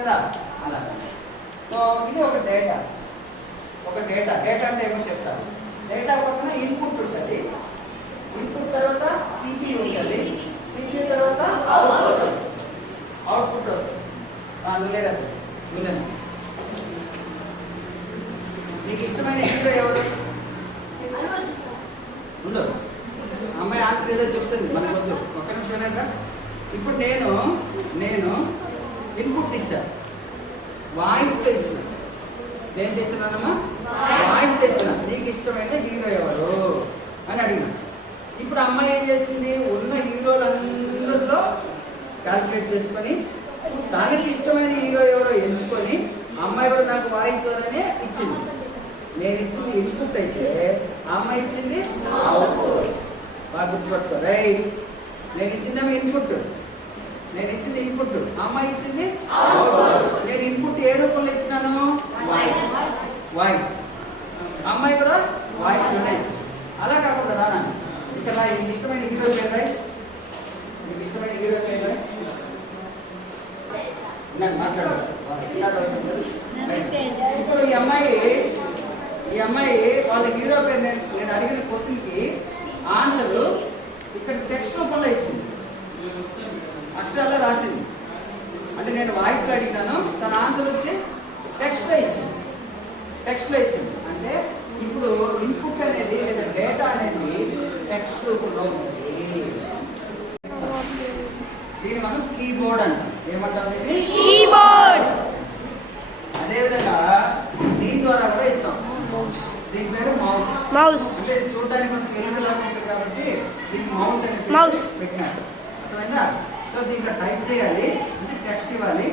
కదా అలా. సో ఇది ఒక డేటా. డేటా అంటే ఏమో చెప్తాను. డేటా పక్కన ఇన్పుట్ ఉంటుంది, ఇన్పుట్ తర్వాత సిపియు ఉంటుంది, సిపియు తర్వాత అవుట్పుట్ వస్తుంది. లేదండి వినండి, నీకు ఇష్టమైన హీరో ఎవరు? ఉండదు, అమ్మాయి ఆన్సర్ ఏదో చెప్తుంది మనకు వద్దు, ఒక్క నిమిషం వినాక. ఇప్పుడు నేను ఇన్పుట్ ఇచ్చా, వాయిస్తో ఇచ్చిన. నేను తెచ్చినానమ్మా, వాయిస్ తెచ్చిన. నీకు ఇష్టమైన హీరో ఎవరు అని అడిగిన. ఇప్పుడు అమ్మాయి ఏం చేస్తుంది, ఉన్న హీరోలందరిలో క్యాల్కులేట్ చేసుకొని తనకి ఇష్టమైన హీరో ఎవరో ఎంచుకొని అమ్మాయి కూడా నాకు వాయిస్ ద్వారానే ఇచ్చింది. నేను ఇచ్చింది ఇన్పుట్ అయితే అమ్మాయి ఇచ్చింది అవుట్పుట్. బాగా గుర్తుపట్టుకో. రైట్, నేను ఇచ్చిందేమో ఇన్పుట్, అమ్మాయి ఇచ్చింది అవుట్పుట్. నేను ఇన్పుట్ ఏ రూపంలో ఇచ్చినాను? వాయిస్. అమ్మాయి కూడా వాయిస్ లోనే ఇచ్చింది. అలా కాకుండా రానా ఇక్కడ నీకు ఇష్టమైన హీరో పేరు రాయి, మాట్లాడాలి. ఇప్పుడు ఈ అమ్మాయి వాళ్ళ హీరో పేరు నేను అడిగిన క్వశ్చన్కి ఆన్సర్ ఇక్కడ టెక్స్ట్ రూపంలో ఇచ్చింది, అక్షరాల్లో రాసింది. అంటే నేను వాయిస్లో అడిగినాను, తన ఆన్సర్ వచ్చి టెక్స్ట్లో ఇచ్చింది. అంటే ఇప్పుడు ఇన్పుట్ అనేది లేదా డేటా అనేది టెక్స్ట్ రూపంలో ఉంటుంది. దీన్ని మనం కీబోర్డ్ అంటాం. ఏమంటాం? కీబోర్డ్. అదేవిధంగా దీని ద్వారా కూడా ఇస్తాం. దీని పేరు మౌస్. అంటే చూడడానికి కొంచెం ఎలుకలాగా ఉంటుంది కాబట్టి దీనికి మౌస్ అని పెట్టినారు. అర్థమైందా? సో దీంట్లో టైప్ చేయాలి, అంటే టెక్స్ట్ ఇవ్వాలి.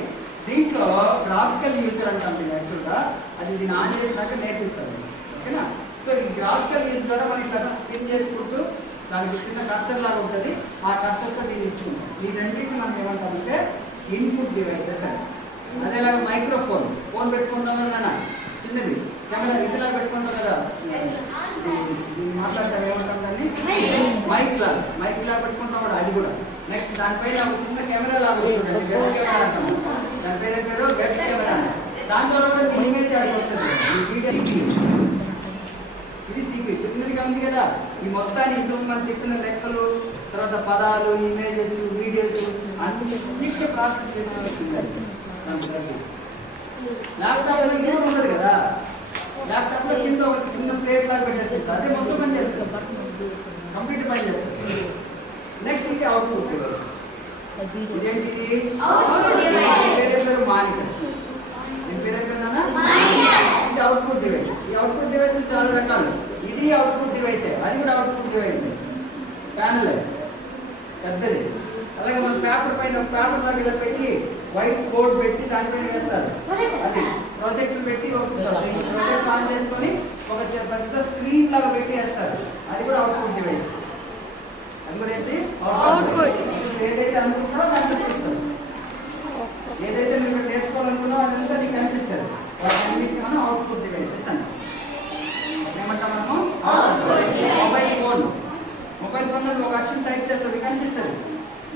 దీంట్లో గ్రాఫికల్ యూజర్ అంటాం యాక్చువల్గా. అది దీన్ని ఆన్ చేసినాక నేర్పిస్తాను, ఓకేనా? సో ఈ గ్రాఫికల్ యూజ్ ద్వారా మనం ఇట్లా పిన్ చేసుకుంటూ దానికి చిన్న కర్సర్ లాగా ఉంటుంది, ఆ కర్సర్తో దీన్ని ఇచ్చుకుంటాం. ఈ రెండింటిని మనం ఏమంటామంటే ఇన్పుట్ డివైసెస్ అని. అదేలాగా మైక్రోఫోన్ పెట్టుకుంటాం కదా, చిన్నది కెమెరా ఇదిలా పెట్టుకుంటాం కదా, మాట్లాడతారు ఏమంటాం దాన్ని? మైక్ లాగా పెట్టుకుంటాం కూడా, అది కూడా. నెక్స్ట్ దానిపైన ఒక చిన్న కెమెరా లాగా చూడండి, వెబ్ కెమెరా అంటాం. దాని పేరు వెబ్ కెమెరా. దాని ద్వారా కూడా ఇమేజ్ ఆడికి వస్తుంది. ఇది సిపి చిన్నదిగా ఉంది కదా. ఈ మొత్తాన్ని ఇంతకు మనం చెప్పిన లెక్కలు, తర్వాత పదాలు, ఇమేజెస్, వీడియోస్ అన్నింటినీ ప్రాసెస్ చేసి ల్యాప్టాప్లో ఇది ఉండదు కదా. ల్యాప్టాప్లో కింద ఒక చిన్న ప్లేట్ లాగా పెట్టేస్తుంది, అదే మొత్తం పని చేస్తుంది, కంప్లీట్ పని చేస్తుంది. నెక్స్ట్ ఇది అవుట్పుట్ డివైస్. ఇదేంటిది? పేరు మానిటర్. దీని పేరు ఏంటన్నా? ఇది అవుట్పుట్ డివైస్. ఈ అవుట్పుట్ డివైస్ చాలా రకాలు. ఇది అవుట్పుట్ డివైసే, అది కూడా అవుట్పుట్ డివైసే. ప్యానల్ పెద్దది. అలాగే మనం పేపర్ లాగా ఇలా పెట్టి వైట్ బోర్డ్ పెట్టి దానిపైన వేస్తారు. అది ప్రాజెక్టులు పెట్టి ప్రాజెక్ట్ ఆన్ చేసుకొని ఒక పెద్ద స్క్రీన్ లాగా పెట్టి వేస్తారు. అది కూడా అవుట్పుట్ డివైస్. అది కూడా ఏంటి? అవుట్పుట్. ఏదైతే అనుకుంటున్నారో దాన్ని చూపిస్తారు. ఏదైతే మీరు నేర్చుకోవాలనుకున్నారో అదంతా నీకు కనిపిస్తారు. వాటన్నిటిని మనం అవుట్పుట్ డివైసెస్ అంటాం. ఏమంటాం మనము? మొబైల్ ఫోన్లో ఒక అక్షరం టైప్ చేస్తుంది, కనిపిస్తుంది.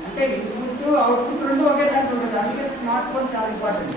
అంటే ఇన్పుట్ అవుట్పుట్ రెండు ఒకే దాంట్లో ఉంటుంది. అందుకే స్మార్ట్ ఫోన్ చాలా ఇంపార్టెంట్.